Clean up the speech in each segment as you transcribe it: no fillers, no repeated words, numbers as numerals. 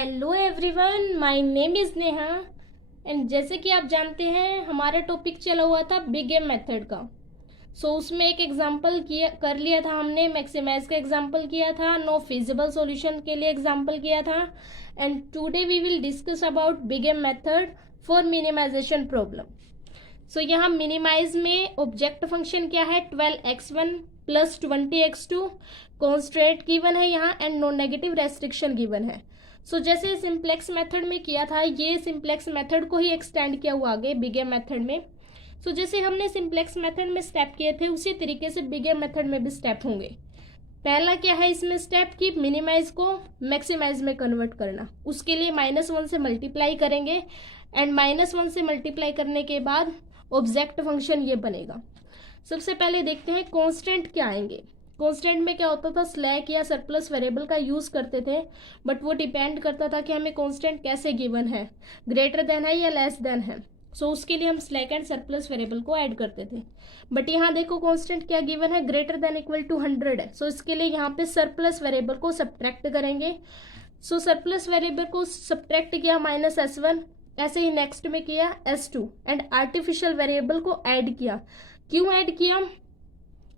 Hello everyone, my name is Neha and जैसे कि आप जानते हैं हमारा टॉपिक चला हुआ था बिग एम मेथड का। उसमें एक एग्जांपल कर लिया था हमने, मैक्सिमाइज का एग्जांपल किया था, नो फिजिबल सॉल्यूशन के लिए एग्जांपल किया था and today we will discuss about big M method for minimization problem. यहाँ मिनिमाइज में ऑब्जेक्ट फंक्शन क्या है, 12x1 plus 20x2, constant given है यहाँ and no negative restriction given है। जैसे सिंप्लेक्स मेथड में किया था, ये सिंप्लेक्स मेथड को ही एक्सटेंड किया हुआ आगे बिग एम मेथड में। जैसे हमने सिंप्लेक्स मेथड में स्टेप किए थे उसी तरीके से बिग एम मेथड में भी स्टेप होंगे। पहला क्या है इसमें स्टेप की मिनिमाइज को मैक्सिमाइज में कन्वर्ट करना, उसके लिए -1 से मल्टीप्लाई करेंगे एंड -1 से मल्टीप्लाई करने के बाद ऑब्जेक्ट फंक्शन ये बनेगा। सबसे पहले देखते हैं कांस्टेंट क्या आएंगे। कांस्टेंट में क्या होता था, स्लैक या सरप्लस वेरिएबल का यूज करते थे, बट वो डिपेंड करता था कि हमें कांस्टेंट कैसे गिवन है, ग्रेटर देन है या लेस देन है। उसके लिए हम स्लैक एंड सरप्लस वेरिएबल को ऐड करते थे। बट यहाँ देखो कांस्टेंट क्या गिवन है, ग्रेटर देन इक्वल टू 100 है। इसके लिए यहाँ पे सरप्लस वेरिएबल को सब्ट्रैक्ट करेंगे। सरप्लस वेरिएबल को सब्ट्रैक्ट किया -s1, ऐसे ही नेक्स्ट में किया s2 एंड आर्टिफिशियल वेरिएबल को ऐड किया। क्यों ऐड किया,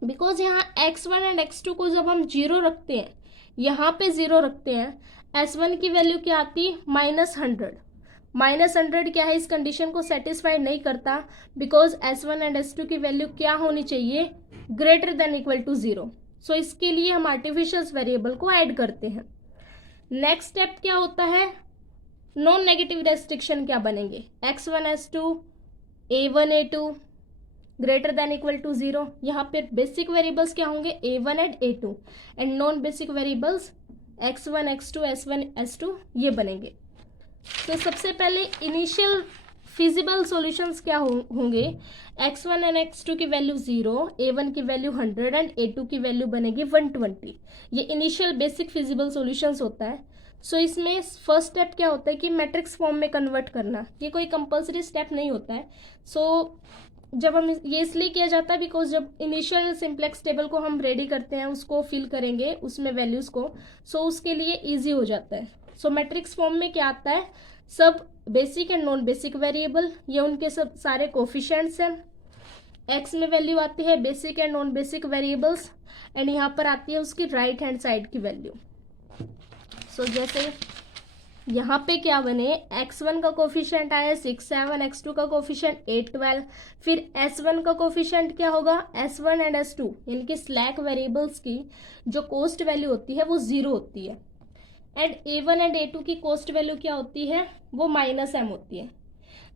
बिकॉज यहाँ x1 एंड x2 को जब हम 0 रखते हैं, यहाँ पे 0 रखते हैं, s1 की वैल्यू क्या आती, -100। -100 क्या है, इस कंडीशन को सेटिस्फाई नहीं करता, बिकॉज s1 एंड s2 की वैल्यू क्या होनी चाहिए, ग्रेटर देन इक्वल टू 0। इसके लिए हम आर्टिफिशियल वेरिएबल को ऐड करते हैं। नेक्स्ट स्टेप क्या होता है, नॉन नेगेटिव रेस्ट्रिक्शन क्या बनेंगे, x1 s2 a1 a2 greater than equal to 0। यहाँ पे बेसिक वेरिएबल्स क्या होंगे, a1 and a2 and non basic variables x1 x2 s1 s2 ये बनेंगे। सबसे पहले इनिशियल फिजिबल सॉल्यूशंस क्या होंगे, x1 एंड x2 की वैल्यू 0, a1 की वैल्यू 100 एंड a2 की वैल्यू बनेगी 120। ये इनिशियल बेसिक फिजिबल सॉल्यूशंस होता है। इसमें फर्स्ट स्टेप क्या होता है कि मैट्रिक्स फॉर्म में कन्वर्ट करना, ये कोई कंपल्सरी स्टेप नहीं होता है। जब हम ये इसलिए किया जाता है बिकॉज जब इनिशियल सिंप्लेक्स टेबल को हम रेडी करते हैं, उसको फिल करेंगे उसमें वैल्यूज को, उसके लिए इजी हो जाता है। मैट्रिक्स फॉर्म में क्या आता है, सब basic and non basic variable, ये उनके सब सारे कोफिशिएंट्स हैं। एक्स में वैल्यू आती है basic and non basic variables and यहाँ पर आती है उसकी राइट हैंड साइड की वैल्यू। जैसे यहाँ पे क्या बने, x1 का कोफिशिएंट आया 6 7, x2 का कोफिशिएंट 8 12, फिर s1 का कोफिशिएंट क्या होगा, s1 एंड s2 इनकी स्लैक वेरिएबल्स की जो कॉस्ट वैल्यू होती है वो 0 होती है एंड a1 एंड a2 की कॉस्ट वैल्यू क्या होती है, वो -m होती है।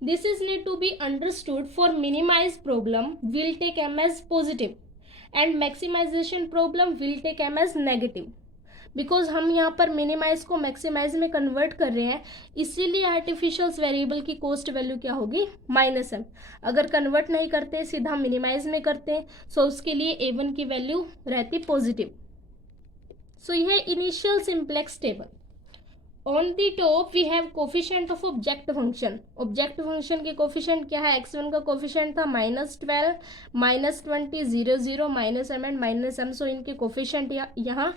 This is need to be understood for minimize problem will take m as positive and maximization problem will take m as negative, because हम यहाँ पर मिनिमाइज को मैक्सिमाइज में कन्वर्ट कर रहे हैं, इसीलिए आर्टिफिशियल वेरिएबल की कॉस्ट वैल्यू क्या होगी, -m। अगर कन्वर्ट नहीं करते सीधा मिनिमाइज में करते हैं, उसके लिए a1 की वैल्यू रहती पॉजिटिव। यह initial simplex table. On the top we have coefficient of object function. Object function के कोफिशिएंट क्या है, x1 का कोफिशिएंट था -12 -20 0 0 -m एंड -m। इनके कोफिशिएंट यहाँ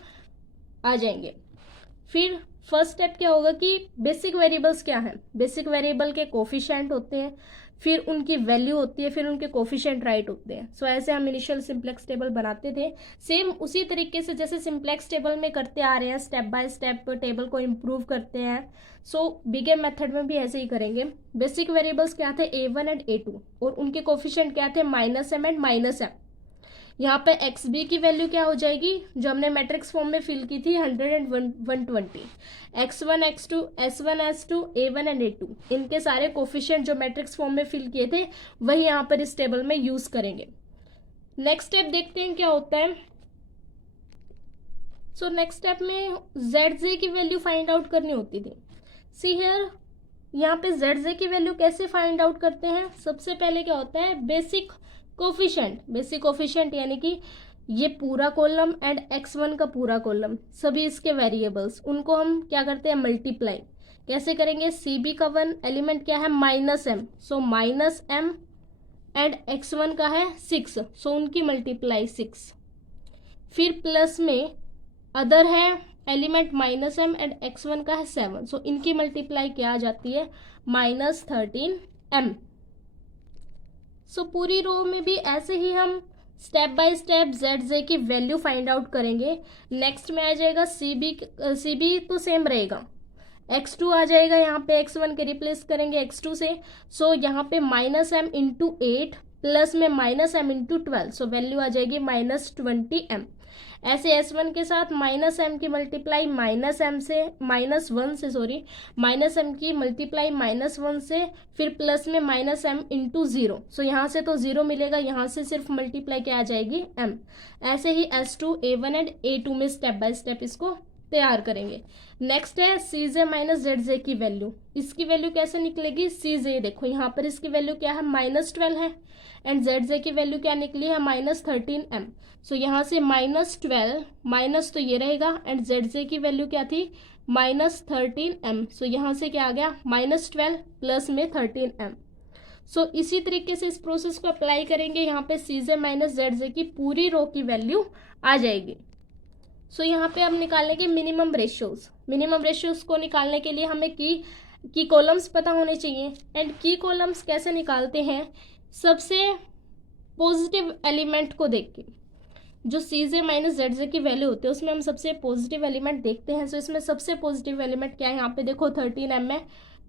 आ जाएंगे। फिर फर्स्ट स्टेप क्या होगा कि बेसिक वेरिएबल्स क्या है, बेसिक वेरिएबल के कोफिशिएंट होते हैं, फिर उनकी वैल्यू होती है, फिर उनके कोफिशिएंट राइट होते हैं। ऐसे हम इनिशियल सिंप्लेक्स टेबल बनाते थे, सेम उसी तरीके से जैसे सिंप्लेक्स टेबल में करते आ रहे हैं, स्टेप बाय स्टेप टेबल को इम्प्रूव करते हैं। बिग एम मेथड में भी ऐसे ही करेंगे। बेसिक वेरिएबल्स क्या थे, a1 एंड a2 और उनके कोफिशिएंट क्या थे, -m एंड -m। यहाँ पे xb की वैल्यू क्या हो जाएगी, जो हमने मैट्रिक्स फॉर्म में फिल की थी, 100 and 120। x1 x2 s1 s2 a1 and a2 इनके सारे कोफिशिएंट जो मैट्रिक्स फॉर्म में फिल किए थे वही यहाँ पर इस टेबल में यूज करेंगे। नेक्स्ट स्टेप देखते हैं क्या होता है। नेक्स्ट स्टेप में zj की वैल्यू फाइंड आउट करनी होती थी। सी हियर, यहाँ पे zj की वैल्यू कैसे फाइंड आउट करते हैं, सबसे पहले क्या होता है, बेसिक कोफिशिएंट यानी कि ये पूरा कॉलम एंड x1 का पूरा कॉलम, सभी इसके वेरिएबल्स, उनको हम क्या करते हैं, मल्टीप्लाई। कैसे करेंगे, cb का 1 एलिमेंट क्या है, -m, -m एंड x1 का है 6, उनकी मल्टीप्लाई 6। फिर प्लस में अदर है एलिमेंट -m एंड x1 का है 7, सो इनकी मल्टीप्लाई क्या आ जाती है -13m। सो पूरी रो में भी ऐसे ही हम स्टेप बाय स्टेप ZJ की वैल्यू फाइंड आउट करेंगे। नेक्स्ट में आ जाएगा CB तो सेम रहेगा, x2 आ जाएगा, यहाँ पे x1 के रिप्लेस करेंगे x2 से, सो यहाँ पे -m इंटू 8 प्लस में -m इंटू 12, सो वैल्यू आ जाएगी -20m। ऐसे S1 के साथ -m की मल्टीप्लाई -m से -1 से -m की मल्टीप्लाई -1 से, फिर प्लस में -m इंटू 0, सो यहाँ से तो 0 मिलेगा, यहाँ से सिर्फ मल्टीप्लाई क्या आ जाएगी m। ऐसे ही S2 A1 एंड A2 में स्टेप बाय स्टेप इसको तैयार करेंगे। नेक्स्ट है CJ माइनस ZJ की वैल्यू। इसकी वैल्यू कैसे निकलेगी, CJ देखो यहाँ पर इसकी वैल्यू क्या है -12 है एंड ZJ की वैल्यू क्या निकली है -13m। सो यहाँ से -12 माइनस तो ये रहेगा एंड ZJ की वैल्यू क्या थी -13m। सो यहाँ से क्या आ गया -12 प्लस में 13m। सो इसी तरीके से इस प्रोसेस को अप्लाई करेंगे, यहाँ पे CJ माइनस ZJ की पूरी रो की वैल्यू आ जाएगी। सो यहाँ पे हम निकालेंगे मिनिमम रेशियोज। मिनिमम रेशियोज को निकालने के लिए हमें की कॉलम्स पता होने चाहिए एंड की कॉलम्स कैसे निकालते हैं, सबसे पॉजिटिव एलिमेंट को देख के। जो CJ माइनस ZJ की वैल्यू होती है उसमें हम सबसे पॉजिटिव एलिमेंट देखते हैं। सो इसमें सबसे पॉजिटिव एलिमेंट क्या है, यहाँ पे देखो 13m है,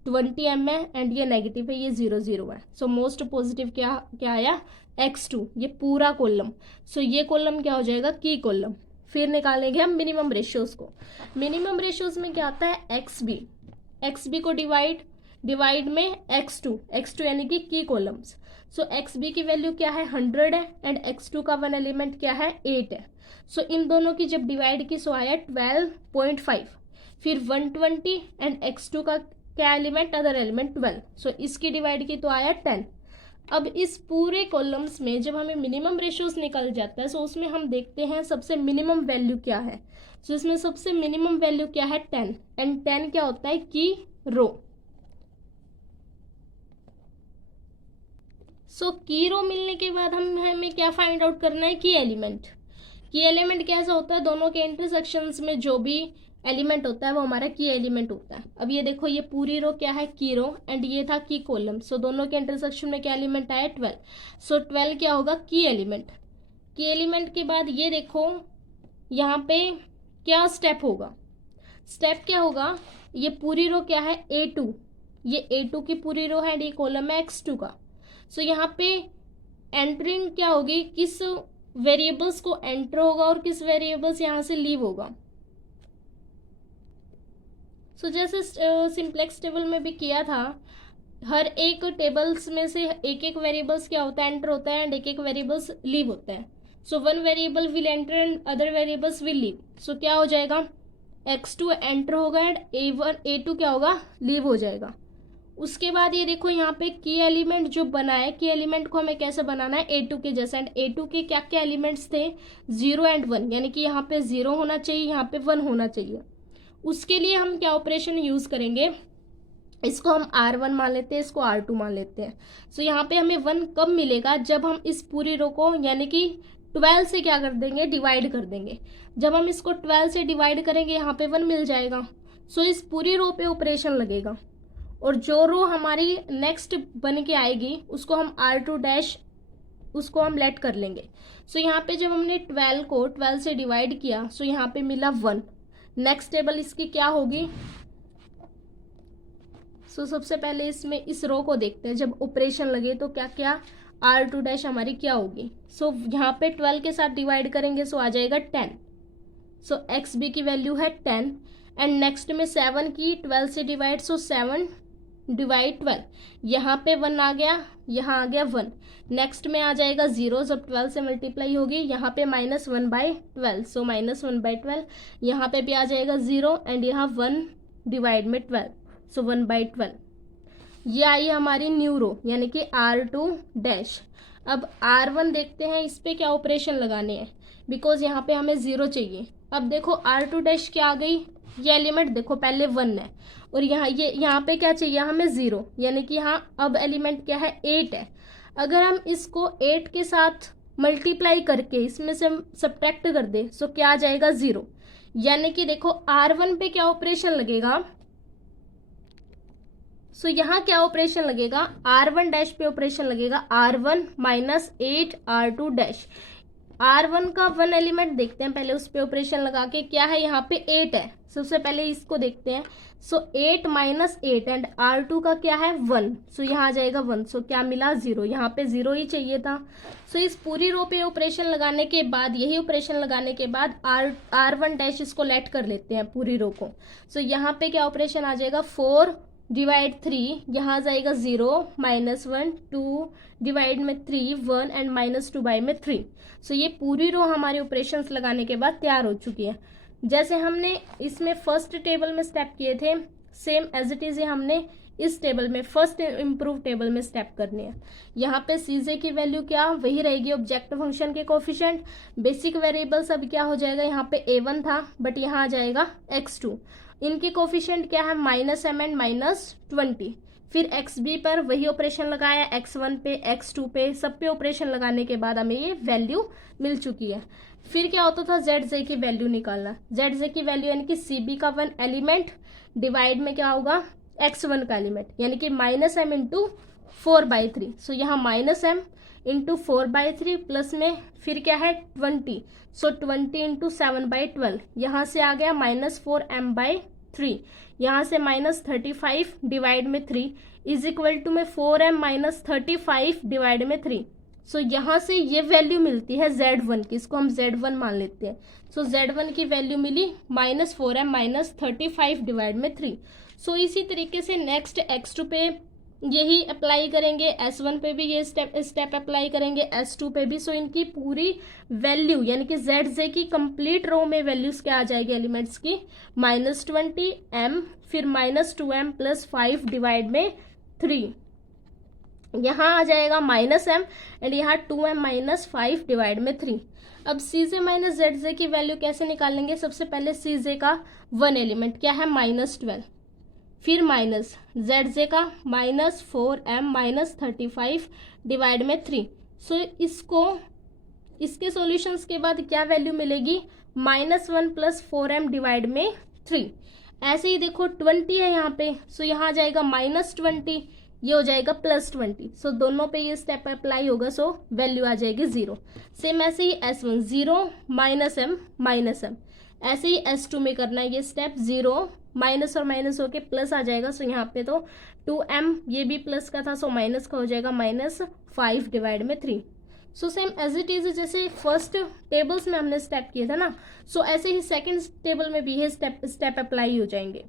20m है एंड ये नेगेटिव है, ये 0 0 है। सो मोस्ट पॉजिटिव क्या आया x2, ये पूरा कॉलम। सो ये कॉलम क्या हो जाएगा की कॉलम। फिर निकालेंगे हम मिनिमम रेशियोज को। मिनिमम रेशियोज में क्या आता है XB को डिवाइड में x2 यानी कि की कॉलम्स। सो XB की वैल्यू क्या है 100 है एंड x2 का वन एलिमेंट क्या है 8 है। सो इन दोनों की जब डिवाइड की सो आया 12.5, फिर 120 एंड x2 का क्या एलिमेंट अदर एलिमेंट 12, सो इसकी डिवाइड की तो आया 10। अब इस पूरे कॉलम्स में जब हमें मिनिमम रेशियोज निकल जाता है सो उसमें हम देखते हैं सबसे मिनिमम वैल्यू क्या है। सो इसमें सबसे मिनिमम वैल्यू क्या है 10 एंड 10 क्या होता है की रो। सो की रो मिलने के बाद हमें क्या फाइंड आउट करना है की एलिमेंट। की एलिमेंट कैसा होता है, दोनों के इंटरसेक्शंस में जो भी एलिमेंट होता है वो हमारा की एलिमेंट होता है। अब ये देखो ये पूरी रो क्या है की रो एंड ये था की कॉलम। सो दोनों के इंटरसेक्शन में क्या एलिमेंट आया 12, सो 12 क्या होगा की एलिमेंट। की एलिमेंट के बाद ये देखो यहाँ पे क्या स्टेप होगा, स्टेप क्या होगा, ये पूरी रो क्या है A2, ये A2 की पूरी रो है, ये कॉलम है x2 का। सो यहाँ पे एंटरिंग क्या होगी, किस वेरिएबल्स को एंटर होगा और किस वेरिएबल्स यहाँ से लीव होगा। सो जैसे सिंप्लेक्स टेबल में भी किया था, हर एक टेबल्स में से एक एक वेरिएबल्स क्या होता है एंटर होता है एंड एक एक वेरिएबल्स लीव होता है। So one variable will enter and other variables will leave. So क्या हो जाएगा x2 एंटर होगा एंड A2 क्या होगा लीव हो जाएगा। उसके बाद ये देखो यहाँ पे की एलिमेंट जो बना है, की एलिमेंट को हमें कैसे बनाना है A2 के जैसा एंड A2 के क्या क्या एलिमेंट्स थे 0 एंड 1, यानी कि यहाँ पे 0 होना चाहिए, यहाँ पे 1 होना चाहिए। उसके लिए हम क्या ऑपरेशन यूज करेंगे, इसको हम R1 मान लेते हैं, इसको R2 मान लेते हैं। सो यहाँ पे हमें 1 कब मिलेगा, जब हम इस पूरी रो को यानी कि 12 से क्या कर देंगे डिवाइड कर देंगे। जब हम इसको 12 से डिवाइड करेंगे यहाँ पे 1 मिल जाएगा। सो इस पूरी रो पे ऑपरेशन लगेगा और जो रो हमारी नेक्स्ट बन के आएगी उसको हम R2 डैश उसको हम लेट कर लेंगे। सो यहाँ पे जब हमने 12 को 12 से डिवाइड किया सो यहाँ पे मिला 1। नेक्स्ट टेबल इसकी क्या होगी, सो सबसे पहले इसमें इस रो को देखते हैं, जब ऑपरेशन लगे तो क्या क्या R2 डैश हमारी क्या होगी। सो यहाँ पे 12 के साथ डिवाइड करेंगे सो आ जाएगा 10। सो XB की वैल्यू है 10 एंड नेक्स्ट में 7 की 12 से डिवाइड, सो 7 डिवाइड 12, यहाँ पे 1 आ गया, यहाँ आ गया 1। नेक्स्ट में आ जाएगा 0 जब 12 से मल्टीप्लाई होगी, यहाँ पे -1/12, सो -1/12। यहाँ पे भी आ जाएगा 0 एंड यहाँ 1 डिवाइड में 12, सो 1/12। ये आई हमारी न्यू रो यानी कि R2 डैश। अब R1 देखते हैं, इस पे क्या ऑपरेशन लगाने हैं, बिकॉज यहाँ पे हमें 0 चाहिए। अब देखो R2 डैश क्या आ गई, ये एलिमेंट देखो पहले 1 है और यहाँ पे क्या चाहिए हमें 0, यानी कि यहाँ अब एलिमेंट क्या है 8 है। अगर हम इसको 8 के साथ मल्टीप्लाई करके इसमें से सब्ट्रैक्ट कर दे सो क्या आ जाएगा 0, यानी कि देखो R1 पे क्या ऑपरेशन लगेगा, सो यहाँ क्या ऑपरेशन लगेगा, R1 डैश पे ऑपरेशन लगेगा, R1 minus 8 R2 dash. R1 का वन एलिमेंट देखते हैं पहले, उस पर ऑपरेशन लगा के, क्या है यहाँ पे 8 है, सबसे पहले इसको देखते हैं। सो 8 माइनस 8 एंड R2 का क्या है 1, सो यहाँ आ जाएगा 1, सो क्या मिला 0, यहाँ पे 0 ही चाहिए था। सो इस पूरी रो पे ऑपरेशन लगाने के बाद, यही ऑपरेशन लगाने के बाद R1 डैश इसको लेट कर लेते हैं पूरी रो को। सो यहाँ पे क्या ऑपरेशन आ जाएगा, 4 डिवाइड 3, यहाँ आ जाएगा 0 माइनस 1, 2 डिवाइड में 3 1 एंड माइनस 2 बाई में 3। सो ये पूरी रो हमारे ऑपरेशंस लगाने के बाद तैयार हो चुकी है। जैसे हमने इसमें फर्स्ट टेबल में स्टेप किए थे, सेम एज इट इज हमने इस टेबल में फर्स्ट इम्प्रूव टेबल में स्टेप करनी है। यहाँ पे सीजे की वैल्यू क्या वही रहेगी, ऑब्जेक्ट फंक्शन के कोफिशिएंट। बेसिक वेरिएबल्स अब क्या हो जाएगा, यहाँ पे a1 था बट यहाँ आ जाएगा x2। इनके कोफिशिएंट क्या है, -m एंड -20। फिर XB पर वही ऑपरेशन लगाया, x1 पे x2 पे सब पे ऑपरेशन लगाने के बाद हमें ये वैल्यू मिल चुकी है। फिर क्या होता था, ZJ की वैल्यू निकालना। ZJ की वैल्यू यानी कि CB का वन एलिमेंट डिवाइड में क्या होगा, x1 का एलिमेंट, यानी कि -m इंटू 4/3। सो यहाँ -m इंटू 4/3 प्लस में फिर क्या है 20, सो 20 इंटू 7/12, यहाँ से आ गया -4m/3, यहाँ से -35 डिवाइड में 3 इज इक्वल टू में 4m माइनस 35 डिवाइड में 3। सो यहाँ से ये वैल्यू मिलती है Z1 की, इसको हम Z1 मान लेते हैं। सो Z1 की वैल्यू मिली -4m माइनस 35 डिवाइड में 3। सो इसी तरीके से नेक्स्ट x2 पे यही अप्लाई करेंगे, S1 पे भी ये स्टेप अप्लाई करेंगे, S2 पे भी। सो इनकी पूरी वैल्यू यानी कि ZJ की कंप्लीट रो में वैल्यूज क्या आ जाएगी एलिमेंट्स की, -20m फिर -2m प्लस 5 डिवाइड में 3, यहाँ आ जाएगा -m एंड यहाँ 2m माइनस 5 डिवाइड में 3। अब CJ माइनस ZJ की वैल्यू कैसे निकालेंगे, सबसे पहले CJ का वन एलिमेंट क्या है -12, फिर माइनस ZJ का -4m माइनस 35 डिवाइड में 3। सो इसके सॉल्यूशंस के बाद क्या वैल्यू मिलेगी, -1 प्लस 4m डिवाइड में 3। ऐसे ही देखो 20 है यहाँ पे, सो यहाँ आ जाएगा -20, ये हो जाएगा +20। सो दोनों पे ये स्टेप अप्लाई होगा, सो वैल्यू आ जाएगी 0। सेम ऐसे ही S1 0 -m, ऐसे ही S2 में करना है ये स्टेप, 0 माइनस और माइनस होके प्लस आ जाएगा। सो यहाँ पे तो 2m ये भी प्लस का था, सो माइनस का हो जाएगा -5 डिवाइड में 3। So same as it is जैसे फर्स्ट टेबल्स में हमने स्टेप किए थे ना, सो ऐसे ही सेकंड टेबल में भी ये स्टेप अप्लाई हो जाएंगे।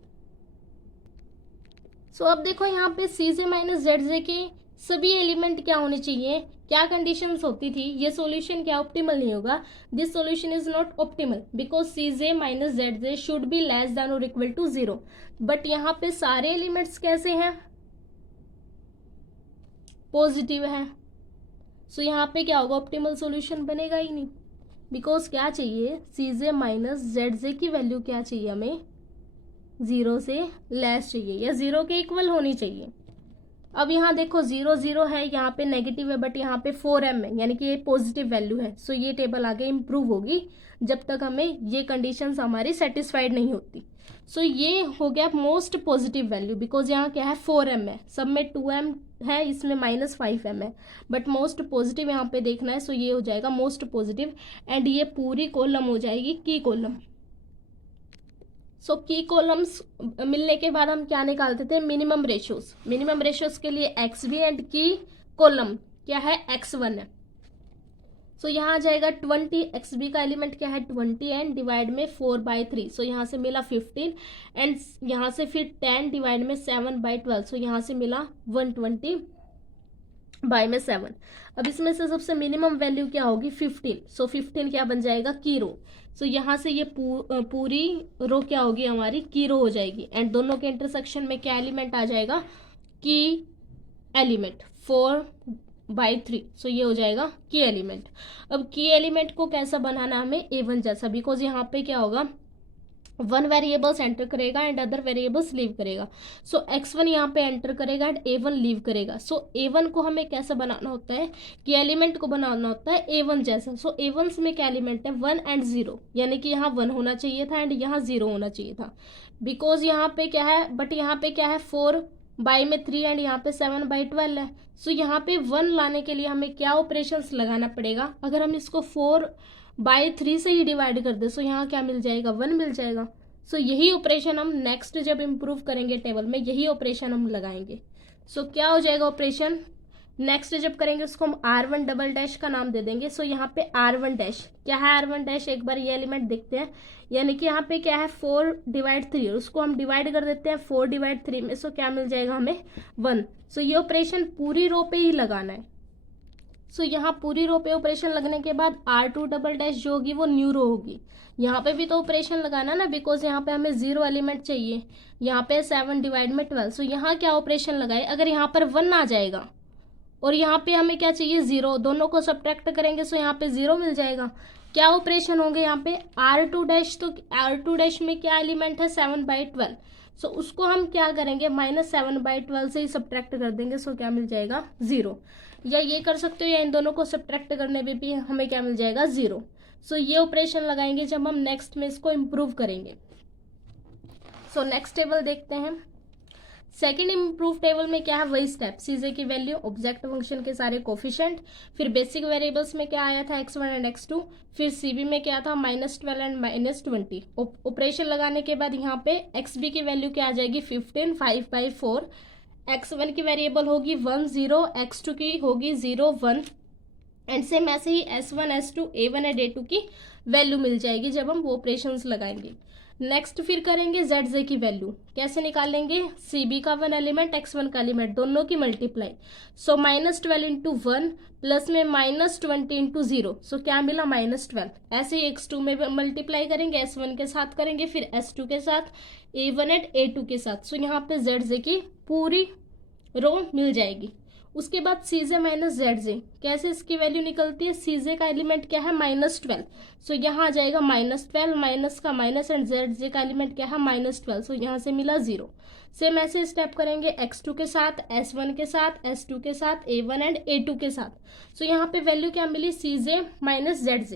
सो अब देखो यहाँ पे CJ माइनस ZJ के सभी एलिमेंट क्या होने चाहिए, क्या कंडीशंस होती थी, ये सॉल्यूशन क्या ऑप्टिमल नहीं होगा, this solution is not optimal because CJ minus ZJ should be less than और इक्वल टू 0। बट यहाँ पे सारे एलिमेंट्स कैसे हैं, पॉजिटिव है। सो यहाँ पे क्या होगा, ऑप्टिमल सॉल्यूशन बनेगा ही नहीं, बिकॉज क्या चाहिए, CJ माइनस ZJ की वैल्यू क्या चाहिए हमें, 0 से लेस चाहिए या 0 के इक्वल होनी चाहिए। अब यहाँ देखो 0 0 है, यहाँ पे नेगेटिव है बट यहाँ पे 4m है, यानी कि ये पॉजिटिव वैल्यू है। सो ये टेबल आगे इम्प्रूव होगी जब तक हमें ये कंडीशंस हमारी सेटिस्फाइड नहीं होती। सो ये हो गया मोस्ट पॉजिटिव वैल्यू, बिकॉज यहाँ क्या है 4m है, सब में 2m है, इसमें -5m है, बट मोस्ट पॉजिटिव यहाँ पे देखना है। सो ये हो जाएगा मोस्ट पॉजिटिव एंड ये पूरी कॉलम हो जाएगी की कॉलम। सो की कॉलम्स मिलने के बाद हम क्या निकालते थे, मिनिमम रेशियोज। मिनिमम रेशियोज के लिए XB एंड की कॉलम क्या है, X1 है। सो यहाँ आ जाएगा 20, XB का एलिमेंट क्या है 20 एंड डिवाइड में 4/3, सो यहाँ से मिला 15 एंड यहाँ से फिर 10 डिवाइड में 7/12, सो यहाँ से मिला 120 बाय में 7। अब इसमें से सबसे मिनिमम वैल्यू क्या होगी 15, सो 15 क्या बन जाएगा की रो। सो यहाँ से ये पूरी रो क्या होगी हमारी की रो हो जाएगी एंड दोनों के इंटरसेक्शन में क्या एलिमेंट आ जाएगा, की एलिमेंट 4/3, सो ये हो जाएगा की एलिमेंट। अब की एलिमेंट को कैसा बनाना हमें, A1 जैसा, बिकॉज यहाँ पे क्या होगा वन वेरिएबल्स एंटर करेगा एंड अदर वेरिएबल्स लीव करेगा। सो x1 यहाँ पे एंटर करेगा एंड a1 लीव करेगा। सो a1 को हमें कैसे बनाना होता है कि एलिमेंट को बनाना होता है a1 जैसा। सो a1 में क्या एलिमेंट है 1 एंड 0, यानी कि यहाँ 1 होना चाहिए था एंड यहाँ 0 होना चाहिए था। बिकॉज यहाँ पे क्या है, बट यहाँ पे क्या है 4 बाई में 3 एंड यहाँ पे 7 बाई 12 है। सो यहाँ पे 1 लाने के लिए हमें क्या ऑपरेशंस लगाना पड़ेगा, अगर हम इसको 4 बाई 3 से ही डिवाइड कर दे सो यहाँ क्या मिल जाएगा 1 मिल जाएगा। सो यही ऑपरेशन हम नेक्स्ट जब इम्प्रूव करेंगे टेबल में यही ऑपरेशन हम लगाएंगे। सो क्या हो जाएगा ऑपरेशन नेक्स्ट जब करेंगे उसको हम r1 डबल डैश का नाम दे देंगे। सो यहाँ पे r1 डैश क्या है, r1 डैश एक बार ये एलिमेंट देखते हैं, यानी कि यहाँ पे क्या है 4 डिवाइड 3, उसको हम डिवाइड कर देते हैं 4 डिवाइड 3 में। सो क्या मिल जाएगा हमें 1। सो ये ऑपरेशन पूरी रो पे ही लगाना है। सो यहाँ पूरी रो पे ऑपरेशन लगने के बाद r2 डबल डैश जो होगी वो न्यू रो होगी। यहाँ पे भी तो ऑपरेशन लगाना ना, बिकॉज यहाँ पे हमें 0 एलिमेंट चाहिए, यहाँ पे 7 डिवाइड में 12। सो यहाँ क्या ऑपरेशन लगाए, अगर यहाँ पर 1 आ जाएगा और यहाँ पे हमें क्या चाहिए 0, दोनों को सब्ट्रैक्ट करेंगे सो यहाँ पे 0 मिल जाएगा। क्या ऑपरेशन होंगे यहाँ पे r2 डैश, तो r2 डैश में क्या एलिमेंट है 7 बाई 12। सो उसको हम क्या करेंगे -7 बाई 12 से ही सब्ट्रैक्ट कर देंगे। सो क्या मिल जाएगा 0, या ये कर सकते हो या इन दोनों को सब्ट्रैक्ट करने पे भी हमें क्या मिल जाएगा 0। सो ये ऑपरेशन लगाएंगे जब हम नेक्स्ट में इसको इम्प्रूव करेंगे। सो नेक्स्ट टेबल देखते हैं। सेकेंड इम्प्रूव टेबल में क्या है वही स्टेप, सीजे की वैल्यू, ऑब्जेक्ट फंक्शन के सारे कोफिशिएंट, फिर बेसिक वेरिएबल्स में क्या आया था x1 एंड x2, फिर सीबी में क्या था -12 एंड -20। ऑपरेशन लगाने के बाद यहाँ पे xb की वैल्यू क्या आ जाएगी 15 5 बाई 4, x1 की वेरिएबल होगी 1 0, x2 की होगी 0 1 एंड सेम ऐसे ही s1 s2 a1 and a2 की वैल्यू मिल जाएगी जब हम वो ऑपरेशंस लगाएंगे। नेक्स्ट फिर करेंगे zj की वैल्यू, कैसे निकालेंगे, cb का 1 एलिमेंट x1 का एलिमेंट दोनों की मल्टीप्लाई। सो -12 इंटू 1 प्लस में -20 इंटू 0, सो क्या मिला -12। ऐसे ही x2 में मल्टीप्लाई करेंगे, s1 के साथ करेंगे, फिर s2 के साथ, a1 एंड a2 के साथ। सो यहाँ पे zj की पूरी रो मिल जाएगी। उसके बाद सीजे माइनस जेड, कैसे इसकी वैल्यू निकलती है, सीजे का एलिमेंट क्या है -12। सो यहाँ आ जाएगा -12 माइनस का माइनस एंड जेड का एलिमेंट क्या है -12। सो यहाँ से मिला 0। सेम ऐसे स्टेप करेंगे x2 के साथ, s1 के साथ, s2 के साथ, a1 एंड a2 के साथ। सो यहाँ पे वैल्यू क्या मिली सीजे माइनस जेड।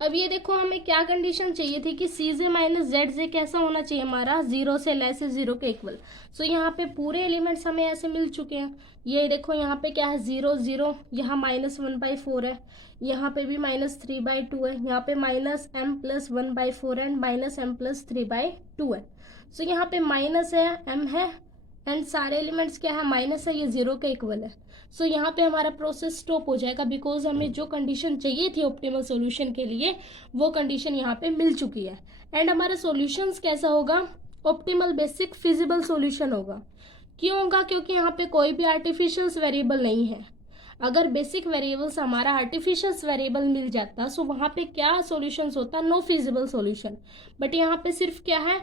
अब ये देखो हमें क्या कंडीशन चाहिए थी कि सीजे माइनस जेड कैसा होना चाहिए हमारा 0 से लेस 0 के इक्वल। सो यहाँ पे पूरे एलिमेंट्स हमें ऐसे मिल चुके हैं। ये देखो यहाँ पे क्या है 0 0, यहाँ -1 बाई 4 है, यहाँ पे भी -3 बाई 2 है, यहाँ पे -m+1 by 4 and -m+3 by 2 है। सो यहाँ पे माइनस है, m है एंड सारे एलिमेंट्स क्या है माइनस है, ये 0 के इक्वल है। सो यहाँ पे हमारा प्रोसेस स्टॉप हो जाएगा, बिकॉज हमें जो कंडीशन चाहिए थी ऑप्टिमल सॉल्यूशन के लिए वो कंडीशन यहाँ पे मिल चुकी है। एंड हमारा सॉल्यूशंस कैसा होगा, ऑप्टिमल बेसिक फिजिबल सॉल्यूशन होगा। क्यों होगा, क्योंकि यहाँ पे कोई भी आर्टिफिशियल वेरिएबल नहीं है। अगर बेसिक वेरिएबल्स हमारा आर्टिफिशियल वेरिएबल मिल जाता सो वहाँ पे क्या सॉल्यूशंस होता, नो फिजिबल सॉल्यूशन। बट यहाँ पे सिर्फ क्या है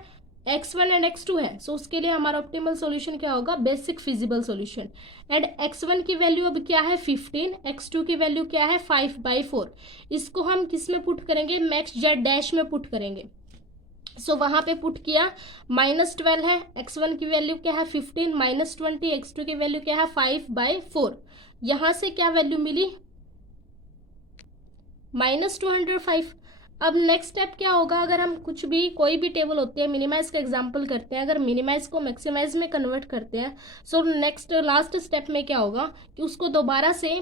x1 एंड x2 है। सो उसके लिए हमारा ऑप्टिमल सॉल्यूशन क्या होगा, basic feasible solution. And x1 की वैल्यू अब क्या है 15, x2 की वैल्यू क्या है 5 बाई 4। इसको हम किस में पुट करेंगे, मैक्स जेड डैश में पुट करेंगे। सो वहां पे पुट किया -12 है, x1 की वैल्यू क्या है 15, -20, x2 की वैल्यू क्या है 5 बाई 4। यहां से क्या वैल्यू मिली -205। अब नेक्स्ट स्टेप क्या होगा, अगर हम कुछ भी कोई भी टेबल होती है मिनिमाइज का एग्जांपल करते हैं, अगर मिनिमाइज को मैक्सिमाइज में कन्वर्ट करते हैं सो नेक्स्ट लास्ट स्टेप में क्या होगा कि उसको दोबारा से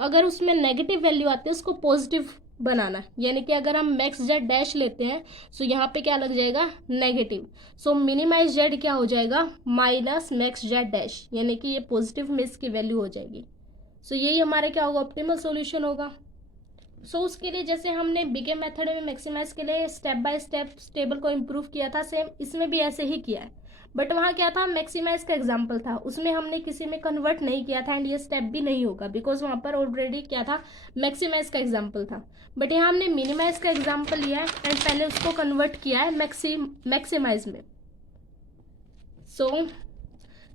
अगर उसमें नेगेटिव वैल्यू आती है उसको पॉजिटिव बनाना। यानी कि अगर हम मैक्स जेड डैश लेते हैं सो यहाँ पे क्या लग जाएगा नेगेटिव। सो मिनिमाइज जेड क्या हो जाएगा माइनस मैक्स जेड डैश, यानी कि ये पॉजिटिव में इसकी वैल्यू हो जाएगी। सो यही हमारा क्या होगा ऑप्टिमल सॉल्यूशन होगा। सो उसके लिए जैसे हमने बिगेम मेथड में मैक्सिमाइज के लिए स्टेप बाय स्टेप टेबल को इम्प्रूव किया था, सेम इसमें भी ऐसे ही किया है। बट वहाँ क्या था मैक्सिमाइज का एग्जाम्पल था, उसमें हमने किसी में कन्वर्ट नहीं किया था एंड ये स्टेप भी नहीं होगा बिकॉज वहाँ पर ऑलरेडी क्या था मैक्सिमाइज का एग्जाम्पल था। बट यहाँ हमने मिनिमाइज का एग्जाम्पल लिया है एंड पहले उसको कन्वर्ट किया है मैक्सिमाइज में। सो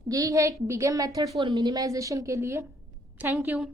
यही है एक बिगेम मेथड फॉर मिनिमाइजेशन के लिए। Thank you.